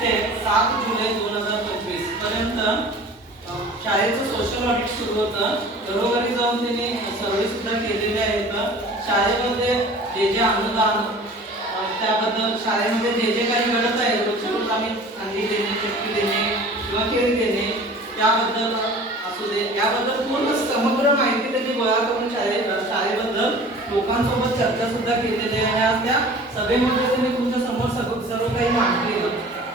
ते 7 जुलै 2025 पर्यंत शाळेचं सोशल ऑडिट सुरू होतं. घरोघरी जाऊन त्यांनी सर्वे सुद्धा केलेले आहेत. शाळेमध्ये जे जे अनुदान त्याबद्दल शाळेमध्ये जे जे काही घडत आहे रोजच्या आम्ही अंडी देणे, चटकी देणे किंवा केळी देणे त्याबद्दल असू दे, याबद्दल पूर्ण समग्र माहिती त्यांनी गोळा करून शाळेबद्दल लोकांसोबत चर्चा सुद्धा केलेली आहे. आज त्या सभेमध्ये त्यांनी तुमच्या समोर सर्व काही मांडले,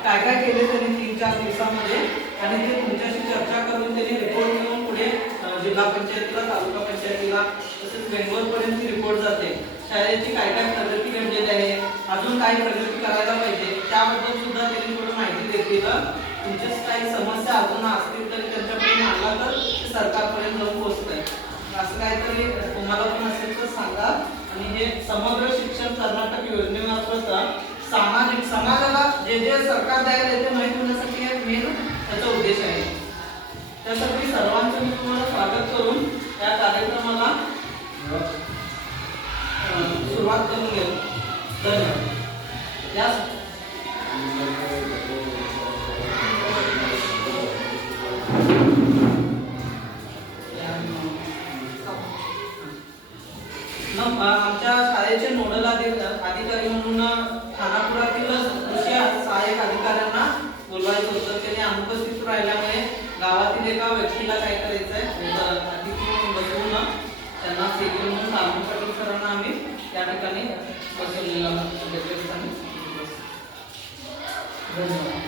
काय काय केले त्यांनी 3-4 दिवसामध्ये, आणि ते तुमच्याशी चर्चा करून त्यांनी रिपोर्ट घेऊन पुढे जिल्हा पंचायतीला, तालुका पंचायतीला तसेच बेंगलोरपर्यंत रिपोर्ट जाते. शाळेची काय काय प्रगती घडलेली आहे, अजून काय प्रगती करायला पाहिजे त्याबद्दल सुद्धा त्यांनी थोडी माहिती देतील. तुमच्या काही समस्या अजून असतील तरी त्यांच्याकडे मांडला तर सरकारपर्यंत जाऊन पोहोचतंय. असं काहीतरी तुम्हाला पण असेल तर सांगा. आणि हे समग्र शिक्षण कर्नाटक योजनेमार्फत समाजाला जे जे सरकार द्यायला येते माहिती होण्यासाठी हे मेन त्याचा उद्देश आहे. त्यासाठी सर्वांचं मी तुम्हाला स्वागत करून या कार्यक्रमाला सुरुवात करून घेऊ. धन्यवाद. आमच्या शाळेचे नोडल अधिकारी म्हणून खानापुरातील कृषी सहाय्यक अधिकाऱ्यांना बोलवायचं होतं. त्यांनी अनुपस्थित राहिल्यामुळे गावातील एका व्यक्तीला काय करायचं आहे बसवून त्यांना सेक्रेटरी म्हणून तालुका पाटील सरांना आम्ही त्या ठिकाणी बसवलेला धन्यवाद.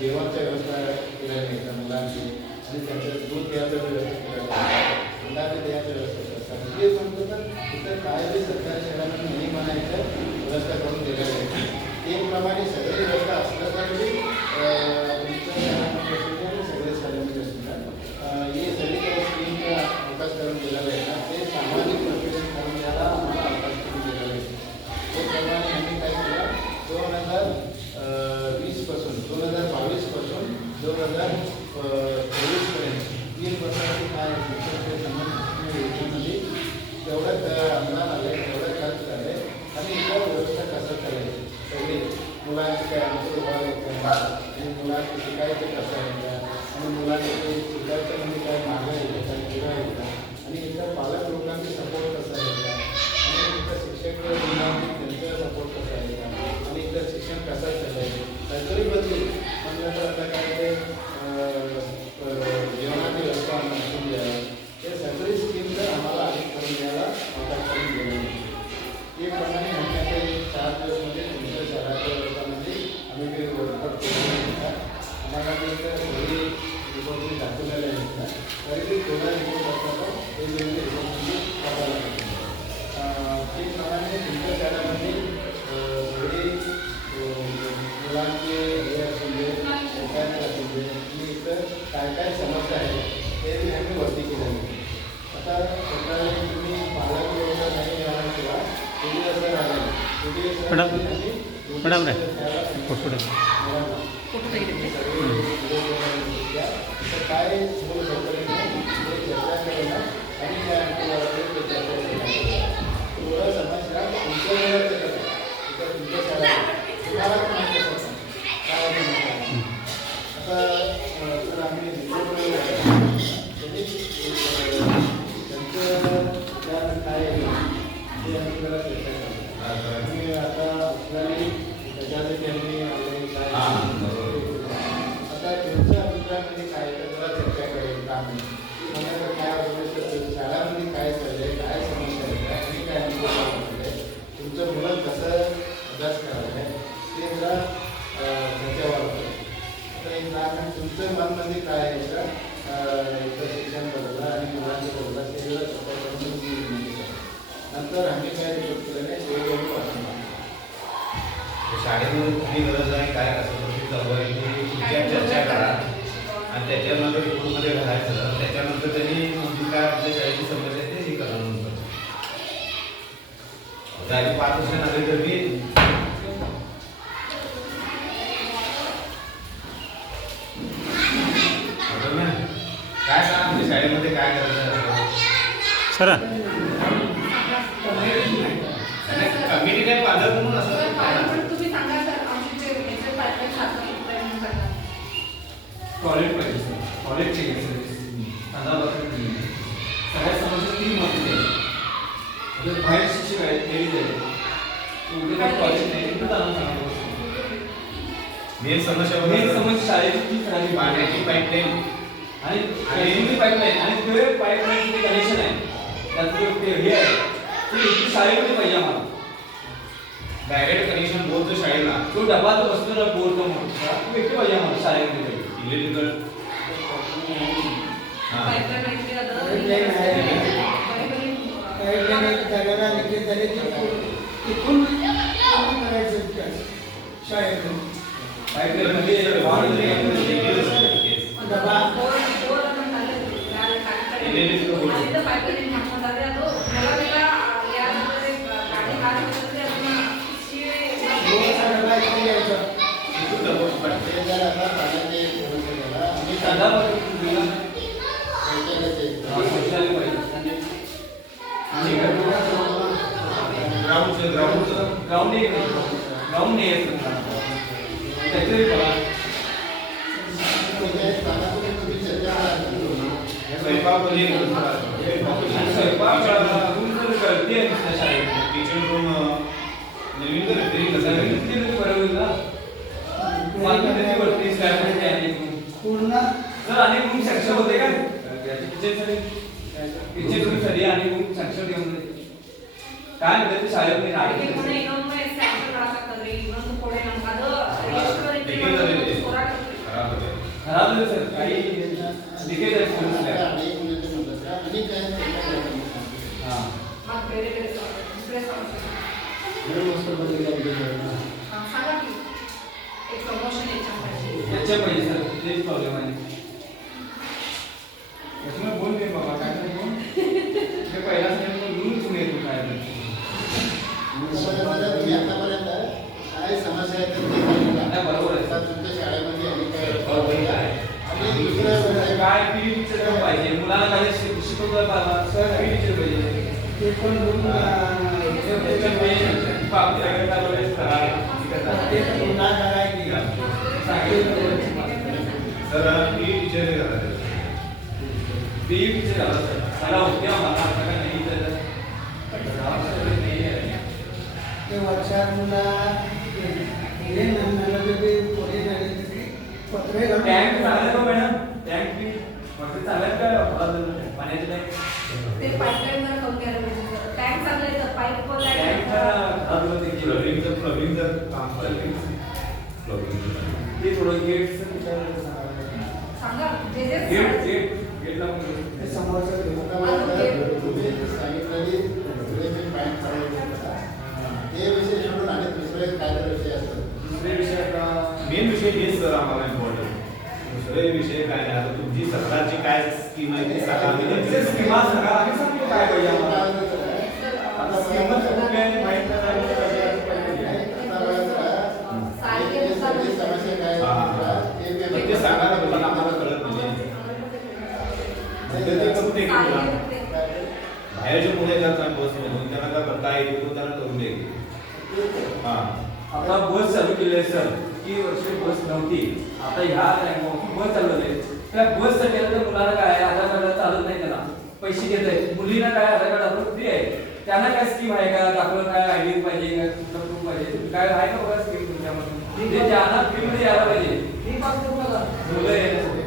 जेवणाच्या व्यवस्था केल्या नाही मुलांची आणि त्यांचं दूध द्यायचं व्यवस्थित करायचं, अंडाचं द्यायचं व्यवस्थित करायचं. हे म्हणतो तर इथं काय बी सरकारी शाळांना नाही म्हणायचं व्यवस्था करून दिलेलं आहे. त्याप्रमाणे सगळी व्यवस्था असलं पाहिजे. तुमच्या शाळांमध्ये सगळे शाळेमध्ये असणार हे सगळीकडे स्कीमचा अवकाश करून दिलेला आहे ना, ते सामाजिक प्रोफेशन करून द्यायला आम्हाला अवकाश करून दिलेला आहे. त्याप्रमाणे आम्ही काय केलं 2020पासून 2022पासून 2024पर्यंत 3 वर्षाची काय शिक्षणाच्या संबंधित योजनेमध्ये तेवढं अनुदान आलं आहे, तेवढं खर्च झालं आहे आणि इतर व्यवस्था कसं करायची सगळी मुलांची काय आमचं विभाग आहे आणि मुलांची शिकायचं कसं आहे का आणि मुलांचे शिकायचं म्हणजे काय मागं आहे का पुढं आहे का आणि इतर पालक लोकांचे सपोर्ट कसं आहे का आणि इतर शिक्षक मुलांचे त्यांचा सपोर्ट कसा आहे का आणि इतर शिक्षण कसं चालायचं सगळी बदली म्हणजे आता काय ते जेवणाची व्यवस्था नसून द्यावं हे सगळी स्कीम जर आम्हाला अधिक करून द्यायला अवकाश करून दिलं त्याप्रमाणे आमच्याकडे 4 दिवसमध्ये तुमच्या शहराच्या व्यवस्थामध्ये आम्ही काही वर्कआउट केलेलं आहे. आम्हाला ते सगळी रिपोर्ट दाखवलेले आहेत ना तरी ते थोडा रिपोर्ट असला तर वेगवेगळे रिपोर्टमध्ये करायला लागतो. त्याप्रमाणे तुमच्या शहरामध्ये सगळी मुलांचे हे असून दे शिकायचे असून दे आणि इतर काय काय समस्या आहेत ते आम्ही वरती केलेले आहे. आता सकाळी तुम्ही पालक व्यवस्था नाही मिळाला किंवा तुम्ही असं राहिलं मॅडम तर काय मूल चर्चा करणं आणि त्या चर्चा थोडं समस्या तुमच्या वेळेत तुमच्या शाळेत तुम्हाला पण माहिती असतं काय आता तर आम्ही त्यांचं काय आहे ते आम्ही जरा चर्चा करतो आणि आता असणारी त्याच्यासाठी आम्ही काय आता त्यांच्या अभिप्रायामध्ये काय तर जरा चर्चा करेल का आम्ही म्हणायचं काय शाळांमध्ये काय चाललंय काय समस्या आहे आणि काय अनुभव आहे तुमचं मुलं कसं अभ्यास करायचं आहे ते जरा त्याच्यावर आता एक कारण तुमचं मनमध्ये काय आहे का इथं शिक्षण बदललं आणि मुलांचं बदललं ते जरा सपोर्ट करून तुम्ही नंतर आम्ही काय रिपोर्ट केलं नाही ते एवढं वाचणार शाळेमध्ये कुठली गरज आहे काय असं ती चर्चा करा आणि त्याच्यानंतर रिपोर्टमध्ये घालायचं त्याच्यानंतर त्यांनी काय आपल्या शाळेची समस्या आहे ते करा नंतर जरी 5 वर्ष आले तरी काय सांगा म्हणजे शाळेमध्ये काय करायचं सर कमिटी काय पालक म्हणून असं तुम्ही सांगा सर आमचे पालक छात्र टॉयलेट पाहिजे सर टॉयलेट चाहिए सर सगळ्या समस्या 3 मध्ये जर बाहेर शिक्षक आहेत लेडीज आहेत उद्या काय टॉयलेट नाही कुठं जाणार सांगा मेन समस्या शाळेची तीच राहिली पाण्याची पाईपलाईन आणि पाईपलाईन आणि ते पाईपलाईन कनेक्शन आहे त्याचं हे आहे ते शाळेमध्ये पाहिजे आम्हाला डायरेक्ट कनेक्शन बोलतो शाळेला तो डबा जो बसलेला बोर्ड मोठा तो भेटतो पाहिजे आम्हाला शाळेमध्ये इलेक्ट्रिकल ग्राउंड नाही आहे त्याच्याही बघा स्वयंपाक रूम तर करते शाळेत किचन रूम नवीन तर रिपेअरिंग कसं बरं होईल ना पूर्ण सर आणि रूम सँक्शन होते का किचन रूम साठी आणि रूम सँक्शन घेऊन काय म्हणते ते शाळेमध्ये खराब होते घरातलं सर काही लिकेज आहे स्कूल हां मग वेरे वेरे दुसरे समस्या सांगा की एक प्रमोशन याच्यामध्ये याच्या पाहिजे सर तेच प्रॉब्लेम आहे त्याच्यामुळे बोल नाही बाबा काय नाही बोल ते पहिला सांगितलं म्हणून तुम्ही येतो काय नाही. तुम्ही आतापर्यंत काय समस्या आहेत ते सांगितलं. नाही, बरोबर आहे. आता तुमच्या शाळेमध्ये आणि काय बरोबर आहे. आणि दुसरं काय पी टीचर पाहिजे मुलांना काय शिकवतो बाबा सर पी टीचर पाहिजे ते पण सर मी टीचर आहे पी टीचर आला सर मला होते मला आता काय नाही तर ते वर्षाला हे नंतर ते पोरे झाले पत्रे घालून टँक चालेल का मॅडम टँक बी वरती चालेल का पाण्याचे टँक ते पाईपलाईन जर कमी करायला पाहिजे टँक चाललंय तर पाईप टँक फ्लबिंगचं काम चालेल ते थोडं गेट सांगा जे जे गेटला ते समोरचं तुम्ही सांगितलेली दुसरे जे पॉईंट चालवले ते विषय सोडून आणि दुसरे काय तर विषय असतात. दुसरे विषय आता मेन विषय हेच सर आम्हाला इम्पॉर्टंट दुसरे विषय काय नाही आता तुमची सरकारची काय स्कीम आहे ती सांगा आम्ही ते त्यांची स्कीमा सांगा आम्ही सांगतो काय पाहिजे आम्हाला आता आता स्कीमा कुठल्या आणि माहित नाही समस्या काय पण ते सांगा ना पण आम्हाला कळत नाही ते करून दे की तुला. बाहेरचे मुले जात नाही बसमधून त्यांना काय करता येईल त्यांना करून दे हां आता बस चालू केली आहे सर की वर्षे बस नव्हती आता ह्या टाइमवर बस चालू आहे त्या बससाठी आता मुलांना काय आधार कार्ड चालत नाही त्यांना पैसे घेत आहेत मुलींना काय आधार कार्ड आपण फ्री आहे त्यांना काय स्कीम आहे का दाखवलं काय आयडी पाहिजे का कुठलं प्रूफ पाहिजे काय आहे का बघा स्कीम तुमच्यामध्ये ते त्यांना फ्रीमध्ये यायला पाहिजे मुलं येण्यासाठी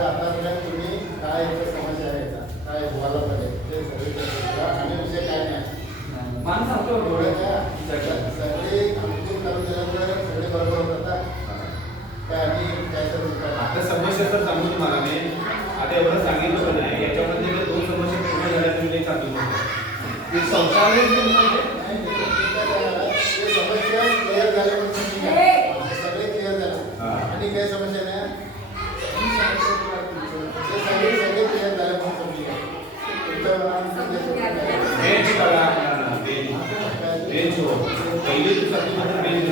आतापर्यंत तुम्ही काय समस्या आहे का काय व्हायला पाहिजे ते सगळे आणि विषय काय नाही माणूस सांगतो सगळे करून दिल्यानंतर सगळे बरोबर होतात काय आणि काय तर आता समस्या तर सांगू तुम्हाला मी आता एवढं सांगितलं पण नाही याच्यामध्ये जर दोन समस्या पूर्ण झाल्या तुम्ही नाही सांगू शकता ते शौचालय ते समस्या क्लिअर झाल्या सगळे क्लिअर झाले आणि काही समस्या नाही ते सगळे सगळे क्लिअर झाले म्हणून बेंच बघा बेंच हो पहिली दिवसाची म्हणजे बेंच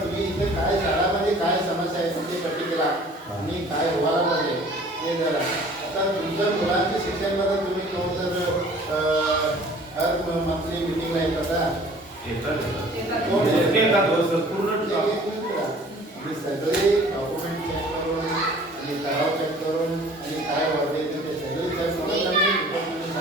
तुम्ही इथे काय शाळामध्ये काय समस्या आहे तुमची पर्टिक्युलर आणि काय व्हायला पाहिजे हे जरा आता तुमच्या मुलांच्या शिक्षणामध्ये तुम्ही कोण जर हर मंथली मिटिंगला येतात पूर्ण सगळे डॉक्युमेंट चेक करून आणि तलाव चेक करून आणि काय वाढले ते सगळे चेक करून आम्ही डिपार्टमेंटने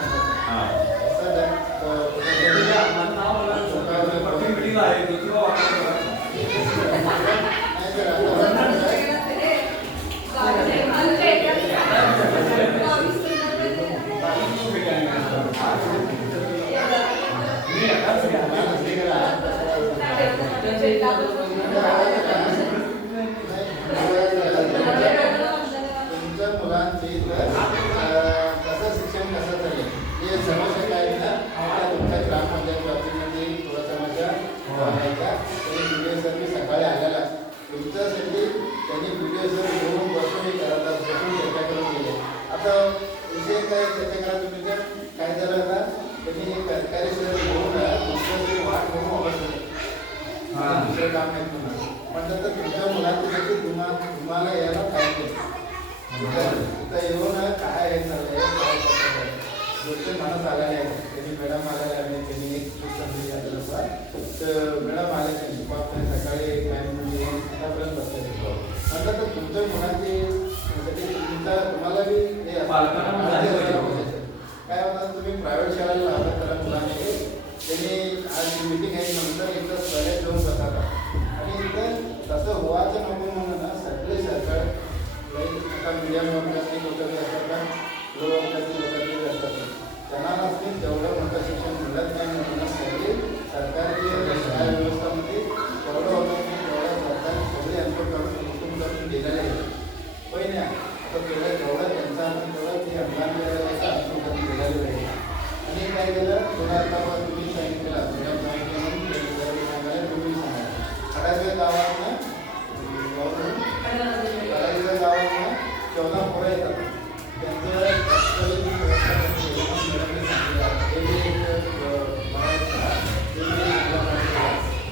तुमच्या मुलांची कसं शिक्षण कसं झालं हे समस्या काय आहे ना आता तुमच्या ग्रामपंचायत बाबतीमध्ये थोडा समस्या व्हायचा तरी व्हिडिओ सर मी सकाळी आलेला तुमच्यासाठी त्यांनी व्हिडिओ सर घेऊन बसून करतात बसून चर्चा करून गेले आता विषय काय चर्चा करा तुम्ही तर काय झालं ना त्यांनी सरकारी सर घेऊन तुमच्यासाठी वाट म्हणून वापस दुसरं काम नाही तुम्हाला पण तर तुमच्या मुलांच्यासाठी तुम्हाला यायला पाहिजे तिथं येऊन काय आहे चाललंय काय चाललंय गोष्टी म्हणत आलेल्या आहेत त्यांनी मॅडम आलेल्या आणि त्यांनी एक समजून आलेलं तर मॅडम आले त्यांनी सकाळी टाईम येऊन आतापर्यंत बसले नंतर तर तुमच्या मुलांची तुम्हाला बी हे काय होतं तुम्ही प्रायव्हेट शाळेला लावता त्याला मुलांनी त्यांनी आज मीटिंग आहे नंतर इथं सगळ्यात जाऊन बसतात आणि इथं तसं व्हायचं नको म्हणून ना सगळे सरकार आता मीडियम वर्गातली लोकं जे असतात ना लो वर्गातली लोकं जे असतात त्यांना नसतील तेवढं मोठं शिक्षण मिळत नाही म्हणून सगळी सरकारी शाळा व्यवस्थामध्ये तेवढं होतं की तेवढं सरकारी सगळे अनुकूल करून दिलेले आहे पण आता तेवढं जेवढं त्यांचा तेवढं ते अनुदान अनुकूल करून दिलेलं आहे आणि काय केलं आता तुम्ही सांगितलं तुम्ही सांगा खडाच्या गावातनं खडाच्या गावातनं 14 पोरं येतात त्यांचं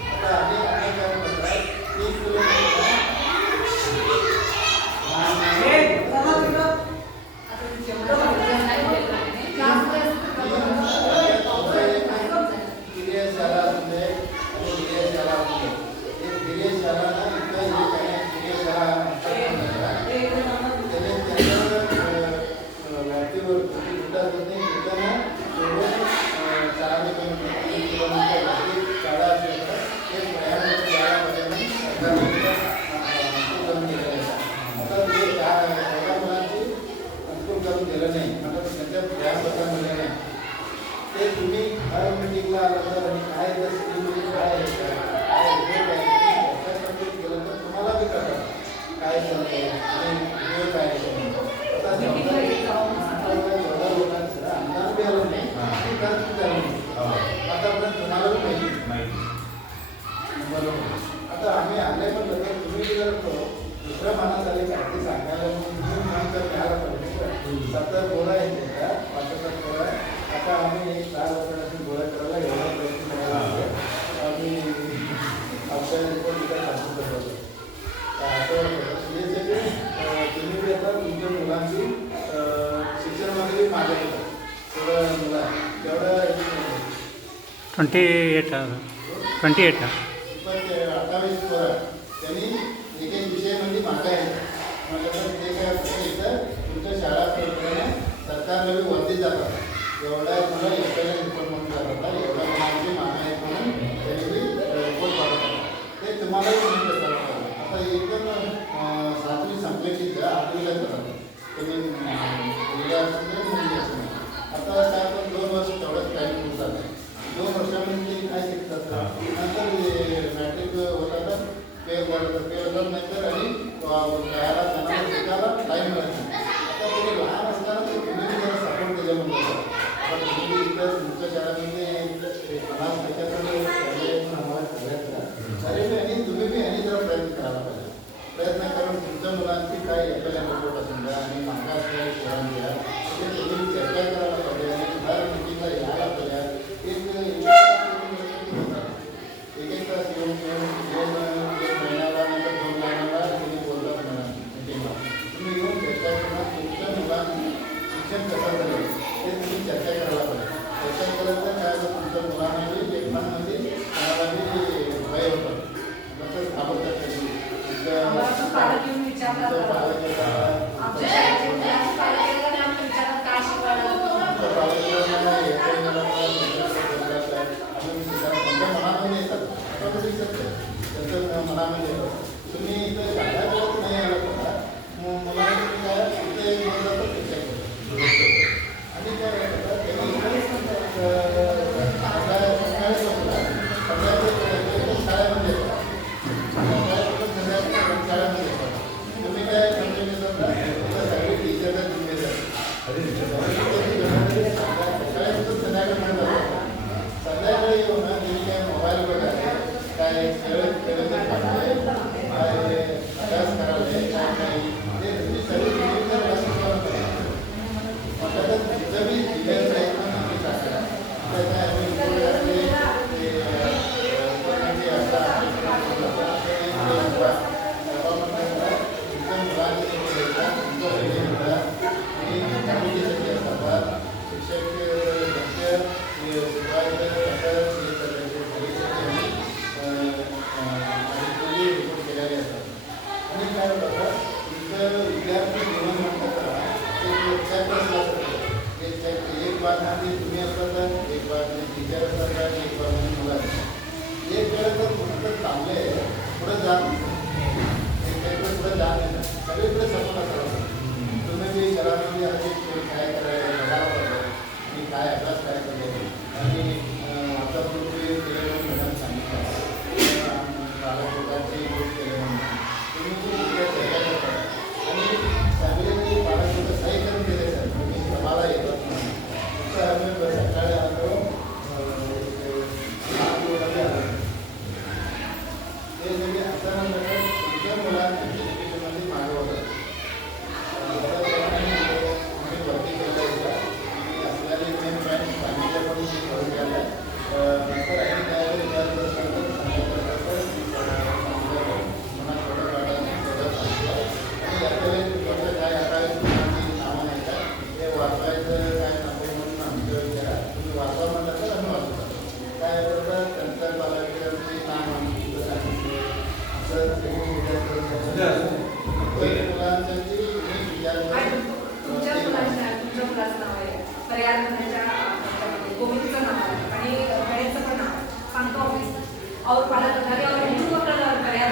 आता आम्ही काय करतात 30 किलोमीटर दिलं नाही आता त्यांच्या व्यायामपत्र मिळालं नाही ते तुम्ही हर मिटिंगला आलं तर आणि काय जर स्कीममध्ये काय आहे केलं तर तुम्हाला बी कळतं काय चालतंय आणि वेळ काय आता जेवढा लोकांचं अनुदान बी आलं नाही ते खर्च झालं नाही आतापर्यंत तुम्हाला बी माहिती बरोबर आता आम्ही आले पण तर तुम्ही जर दुसऱ्या मनात आले काय ते सांगायला म्हणून तर घ्यायला पाहिजे 70 पोरं आहेत का 75 पोरं आता आम्ही एक 4 वर्षापासून गोळा करायला एवढा प्रयत्न करायला आम्ही आपल्या रिपोर्ट इकडे सांगू शकतो हे सगळे तुम्ही बी आता तुमच्या मुलांची शिक्षणामध्ये मागे येतात तेवढं मुलं तेवढं 28 पण 28 पोरं त्यांनी एक विषयामध्ये मागे आहेत म्हणजे ते काय इथं तुमच्या शाळा सरकारला बी वरती जातात एवढ्या मुलं एकट्याला रिपोर्ट म्हणून जातात एवढ्या मुलांची मागणी आहेत म्हणून त्यांनी रिपोर्ट पाठवतात ते तुम्हालाही म्हणून देतात आता एकदम 7वी संपले की 8वीला जातात तुम्ही मुलगा असून मुलगी असून आता काय पण 2 वर्ष तेवढंच टाईम होऊन जातं 2 वर्षामध्ये काय शिकतात नंतर मॅट्रिक होतात पेर वाढतात पेर होतात नंतर आणि त्याला त्यांना शिकायला टाईम मिळत नाही आता तुम्ही लहान असताना तुम्ही जरा सपोर्ट दिलं म्हणून आता तुम्ही इथं तुमच्या शाळेमध्ये 50% आम्हाला सगळ्यात तरी बी आणि तुम्ही बी आणि जरा प्रयत्न करायला पाहिजे प्रयत्न करून तुमच्या मुलांची काय आपल्याला रिपोर्ट असून द्या आणि मागा असलेल्या पोरांच्या ते तुम्ही चर्चा करायला पाहिजे आणि हर मिटिंगला यायला पाहिजे एक तास येऊन महिन्याला नंतर 2 महिन्याला तुम्ही बोलतात मिटिंगला तुम्ही येऊन चर्चा करून तुमच्या मुलांनी शिक्षण कसं झालं ते तुम्ही चर्चा करायला पाहिजे चर्चा केलं तर काय तुमच्या मुलांनाही लेखनामध्ये कोणालाही भय होतं कसं घाबरतात पालक त्यांच्या मनामध्ये येतात तुम्ही इथं शाळा करत नाही आला होता मुलांनी काय इथे शिक्षण आणि काय करतात त्यांनी शाळेमध्ये शाळेमध्ये तुम्ही काय कंप्लेंट येतात सगळी टीचरला संध्याकाळी येऊन तुम्ही काय मोबाईल बघायला काय खेळ काय अभ्यास करायला काय नाही ते तुम्ही सगळी तुमचं बी जिल्ह्याचं आहे ना तुम्ही टाका त्याचा आम्ही एक बात तुम्ही असता एक बात टीचर असता एक बात मुला एक वेळेस तर फक्त चांगले आहे पुढे जात नाही पुढे जात नाही सगळीकडे सपोर्ट असावा घरामध्ये आधी काय करायला बघायला पाहिजे आणि काय अभ्यास काय करायचे आणि आता तुम्ही मॅडम सांगितलं बालकाची गोष्ट केलं म्हणून तुम्ही आणि फॅमिलीने बाळाचं सही करून दिले सर तुम्ही सभाला येतात म्हणून आम्ही सकाळी आलो ते म्हणजे असं म्हणलं तुमच्या मुलांना एज्युकेशनमध्ये मागवलं आम्ही भरती केलं आपल्याला मेन पॉईंट सांगितल्याकडून ते करून घ्यायला नंतर आम्ही काय विचार करत मला थोडं काढायला थोडं सांगितलं आणि याच्यावेळी काय आता नावं नाही का हे वाचवायचं काय नको म्हणून आमच्या विचारा तुम्ही वाचवा म्हणलं तर आम्ही वाचतो काय करतात त्यांचं बालकांची नाव आमचं सांगितलं असं त्यांनी मुलांसाठी विचार तुमच्या मुलाचं नाव आहे पर्याय गोविंदचं नाव आहे आणि गणेशचं पण नाव आहे सांगतो ऑफिस और पालक अधिकारी और हिंदू पकडलं पर्याय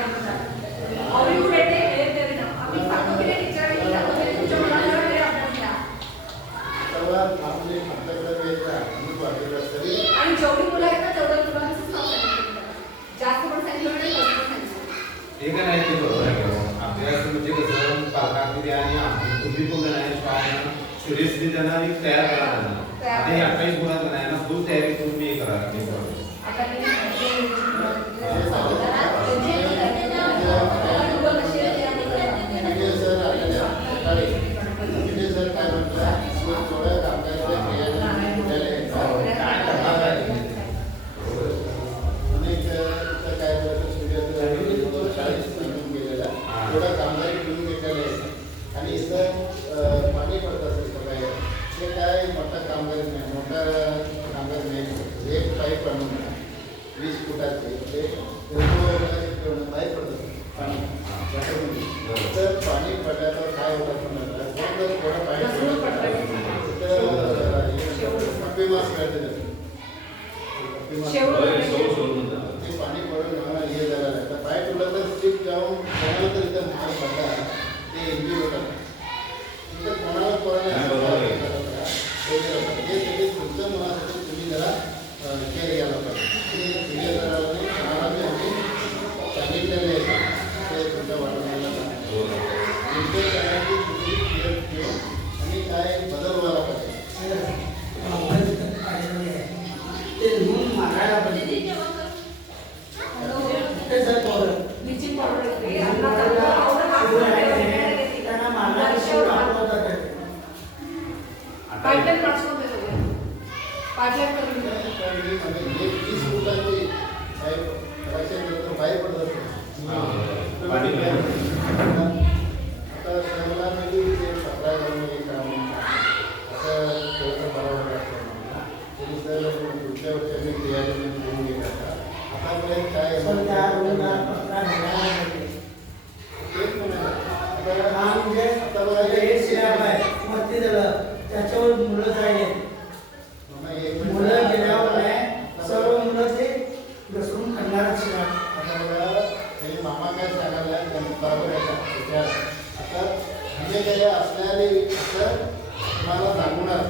और हिंदू बेटे हे तेरे नाव आम्ही सांगतो की टीचर तुमच्या मुलाला वेळ अभ्यास द्या सर्वात आपले आपल्याकडे वेळ आहे तरी आणि जेवढी मुलं आहेत ना तेवढं मुलांचं नाव सांगितलं जास्त पण सांगितलं नाही कमी पण सांगितलं हे का नाही ते बरोबर आहे आपल्या म्हणजे कसं पालकांमध्ये आणि तुम्ही पण नाही सिरियसली त्यांना तयार करा त्यांना आणि 28 गुणात नाही ना फुल तयारी तुम्ही हे करा ते बरोबर आता सर काय म्हणतात थोडं काम थोडा कामगारी घेऊन घेतलेलं आहे आणि इथं पाणी पडत असेल काय ते काय मोठा कामगारी नाही मोठा कामगार नाही एक पाईप आणून 20 फुटाचे ते बाहेर पडत असेल पाणी तर पाणी पडल्यावर काय होतं म्हणतात थोडं पाईप पप्पी मास मिळते ते पाणी पडून हे झालं नाही तर पाय तुला तर स्टिप जाऊन कोणाला तर इथं मार पडला ते इंजुरी होतात तिथं कोणाला कोणाला हे सगळे तुमच्या मुलासाठी तुम्ही जरा केअर घ्यायला पाहिजे कोणाला बी आम्ही सांगितलेले आहे ते तुमच्या वाटण्याला तुमच्या सगळ्यांची तुम्ही केअर ठेवून आणि काय बदल व्हायला पाहिजे ते लिहून मागायला पाहिजे ब्लिचिंग पावडर त्यांना मारणारे शिव दाखवतात पाईपलाईन पाठवून देतो पाईपलाईन करून बाहेर पडत आता सर्वांमध्ये ते सप्लाय करून काम असं थोडंसं बरोबर तरी सर पुढच्या वर्षांनी तयारी करून घेत आतापर्यंत काय त्याच्यावर मुलं जायले मुलं गेल्यावर नाही सर्व मुलं ते घसरून खाणारच आता मामा काय सांगायला बरोबर आहे आता म्हणजे काय असल्याने असं तुम्हाला सांगणार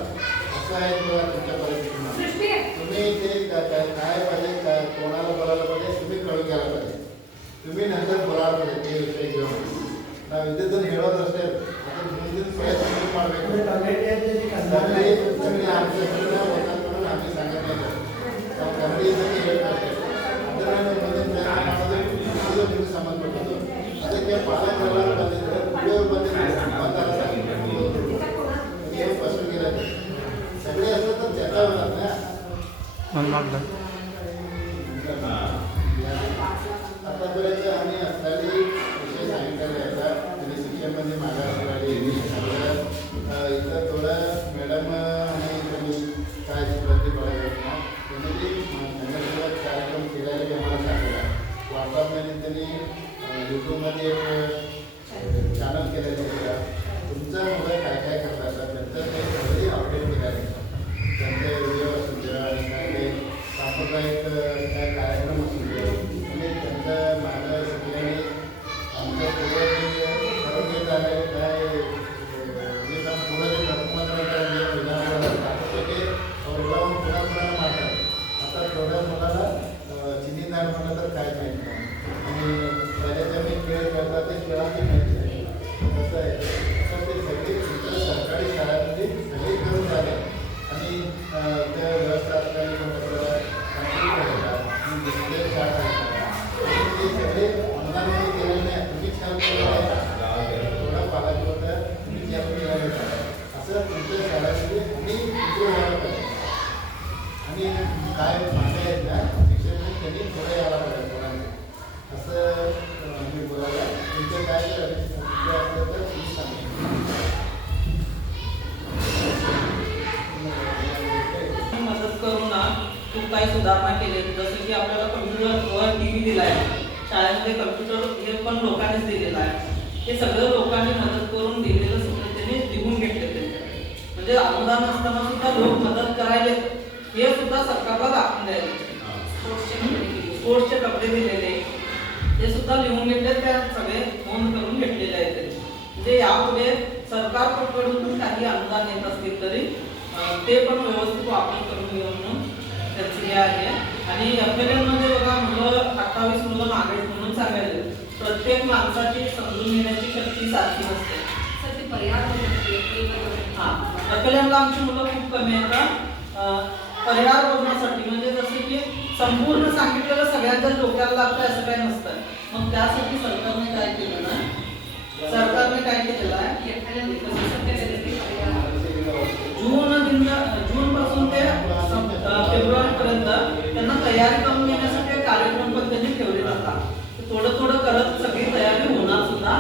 असं आहे तुमच्या परिस्थितीमध्ये तुम्ही ते काय पाहिजे काय कोणाला बोलायला पाहिजे तुम्ही कळून घ्यायला पाहिजे तुम्ही नंतर बोलायला पाहिजे ते विषय घेऊन ना विद्यार्थी हेळत असेल आता दोन प्रयत्न ಮಾಡಬೇಕು म्हणून आम्ही सांगत नाही कमिटीसाठी हेल्प करते तुम्ही संबंधपಟ್ಟು ಅದಕ್ಕೆ ಪಾಲಕರೆಲ್ಲ ಬಂದಿದ್ರೆ ವಿಡಿಯೋ ಬಂದಿದ್ರೆ ಮಾತಾಡ पसंत सगळे असलं तर त्याचा होणार ना आतापर्यंत आम्ही असलेली विषय सांगितलेले आहेत आणि शिक्षणामध्ये मागास असणारी इथं थोडं मॅडम आणि तुम्ही काय शिकवते बघायला त्यांनी संघर्षात कार्यक्रम केल्याने आम्हाला सांगितला व्हॉट्सअपमध्ये त्यांनी यूट्यूबमध्ये एक चॅनल केलेलं आहे तुमचं मुलं काय काय करतात त्यांचं ते सगळी अपडेट केलं त्यांचे व्हिडिओ काय ते कसं तुमच्या शाळेमध्ये आणि इम्प्रूव्ह व्हायला पाहिजे आणि काय भाषा आहेत ना शिक्षण त्यांनी थोडं यायला पाहिजे पोरांना असं मी बोलायला तुमचं काय असलं तर तुम्ही सांगा. मदत करून ना खूप काही सुधारणा केली जसं की आपल्याला कम्प्युटरवर टीव्ही दिलाय शाळेमध्ये कम्प्युटर हे पण लोकांनीच दिलेलं आहे हे सगळं लोकांनी मदत करून दिलेलं सगळं त्यांनी लिहून घेतले त्यांच्याकडे म्हणजे अनुदान असताना सुद्धा लोक मदत करायले हे सुद्धा सरकारला दाखवून द्यायचे स्पोर्ट्सचे कपडे दिलेले ते सुद्धा लिहून घेतले त्या सगळे नोंद करून घेतलेले आहेत त्यांनी म्हणजे यापुढे सरकारकडून काही अनुदान येत असतील तरी ते पण व्यवस्थित वापर करून घेऊन म्हणून त्याचे हे आहे आणि FLN मध्ये बघा मुलं 28 मुलं मागे म्हणून सांगायचे प्रत्येक माणसाची समजून घेण्याची शक्ती सारखी नसते. सर ते पर्याय FLN ला आमची मुलं खूप कमी आहेत परिहार बघण्यासाठी म्हणजे जसे की संपूर्ण सांगितलेलं सगळ्यांच्या डोक्याला लागतं असं काही नसतं मग त्यासाठी सरकारने काय केलं ना सरकारने काय केलेलं आहे जून पासून ते फेब्रुवारी पर्यंत त्यांना तयारी करून घेण्यासाठी कार्यक्रम पण त्यांनी ठेवलेला होता थोडं थोडं करत सगळी तयारी होणार सुद्धा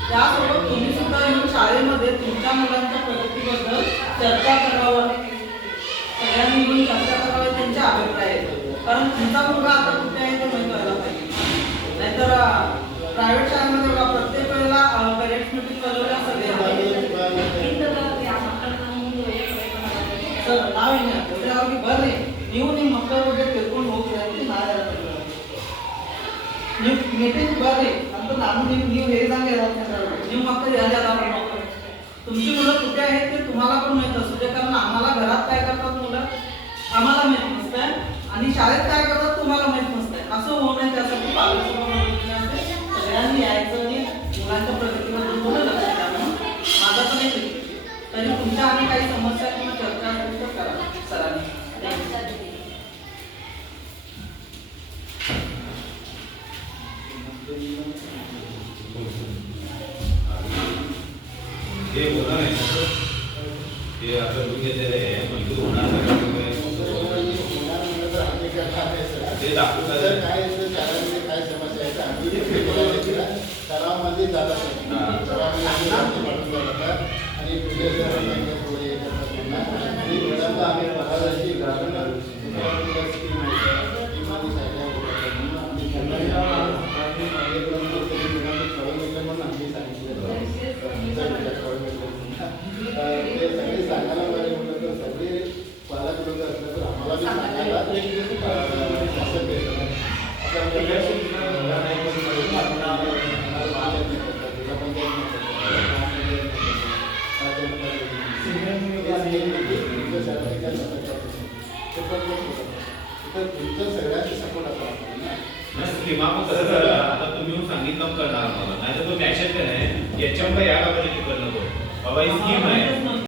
त्यासोबत तुम्ही सुद्धा येऊन शाळेमध्ये तुमच्या मुलांच्या प्रगतीबद्दल चर्चा करावं सगळ्यांनी येऊन चर्चा करावी त्यांचे अभिप्राय कारण तुमचा मुलगा आता कुठे आहे ते माहिती व्हायला पाहिजे नाहीतर प्रायव्हेट शाळेमध्ये बघा प्रत्येक वेळेला पेरेंट्स मीटिंग वगैरे ಸರ್ ನಾವೇನು ಹೇಳ್ತೀವಿ ಅವ್ರಿಗೆ ಬರ್ರಿ ನೀವು ನಿಮ್ಮ ಮಕ್ಕಳ ಬಗ್ಗೆ ತಿಳ್ಕೊಂಡು ಹೋಗ್ರಿ ಅಂತ ನಾಳೆ ಹೇಳ್ತೀವಿ ನೀವು ಮೀಟಿಂಗ್ ಬರ್ರಿ ಅಂತ ನಾನು ನೀವು ಹೇಳಿದಂಗೆ ನಿಮ್ಮ मಕ್ಕಳು यायला मಕ್ಕಳು तुमची मुलं कुठे आहेत ते तुम्हाला पण माहित असू दे कारण आम्हाला घरात काय करतात मुलं आम्हाला माहित नसतंय आणि शाळेत काय करतात तुम्हाला माहित नसतंय असं होऊ नये त्यासाठी पालक सगळ्यांनी यायचं आणि मुलांच्या प्रगतीबद्दल थोडं लक्ष द्यावं माझा पण एक तरी तुमच्या आणि काही समस्या किंवा चर्चा असेल तर करा सरांनी हे बोला नाही ते आता तुम्ही घेतलेले आहे मंजूर होणार ते दाखवतात काय शाळेमध्ये काय समस्या आहे आम्ही सरावामध्ये जातात आणि आम्ही पगाराची म्हणून आम्ही सांगितलं ते सगळे सांगायला पाहिजे म्हटलं तर सगळे पालक लोक असलं तर आम्हाला बी सांगायला असं भेटलं तुमचं सगळ्यांचे सपोर्ट स्कीमा पण कसं झालं आता तुम्ही येऊन सांगितलं करणार मला नाही तर तो मॅसेज नाही याच्यामुळे यायला पाहिजे तिकडनं बाबा ही स्कीम आहे